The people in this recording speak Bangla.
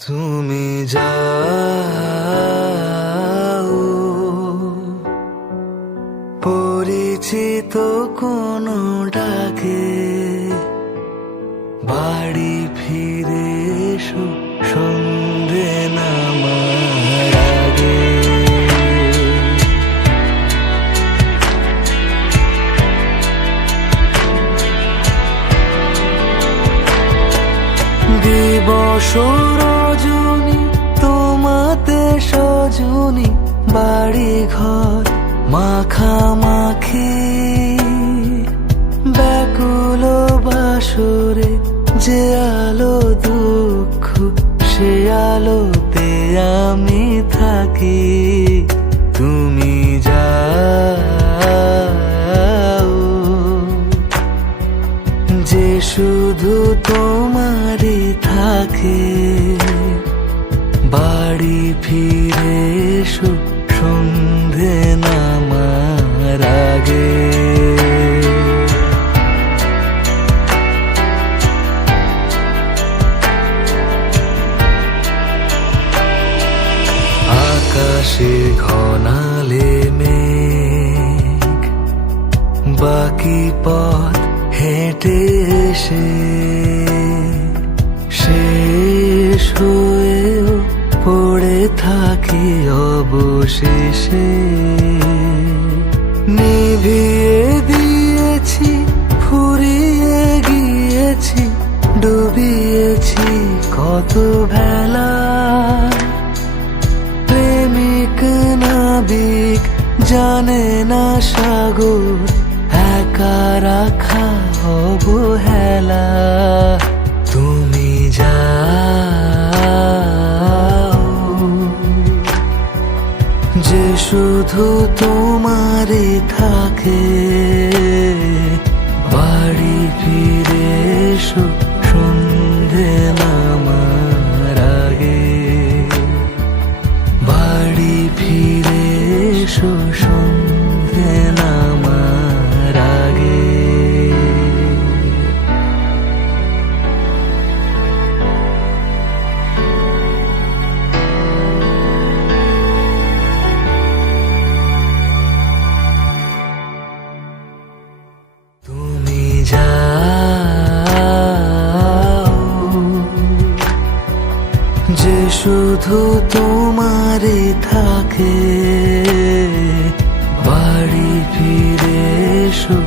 তুমি যাও পরিচিত কোনো ডাকে, বাড়ি ফিরে এসো সন্ধে নামার আগে। দিবস রজনী তোমাতে সজনী, বাড়ি ঘর মাখামাখি, ব্যাকুল বাসরে যে আলো দুঃখ সে আলোতে আমি থাকি। তুমি যাও যে শুধু তোমারই থাকে, বাড়ি ফিরে এসো সন্ধে নামার আগে। আকাশে ঘনালে মেঘ, বাকি পথ হেঁটে এসে শেষ হয়েও পড়ে থাকি অবশেষে। নিভিয়ে দিয়েছি, ফুরিয়ে গিয়েছি, ডুবিয়েছি কত ভেলা। প্রেমিক নাবিক জানে না সাগর, একা রাখা অবহেলা। তুমি যাও যে শুধু তোমারই থাকে, বাড়ি ফিরে এসো সন্ধে নামার আগে। বাড়ি ফিরে এসো সন্ধে নামার আগে। তুমি যাও যে শুধু তোমারই থাকে, বাড়ি ফিরে এসো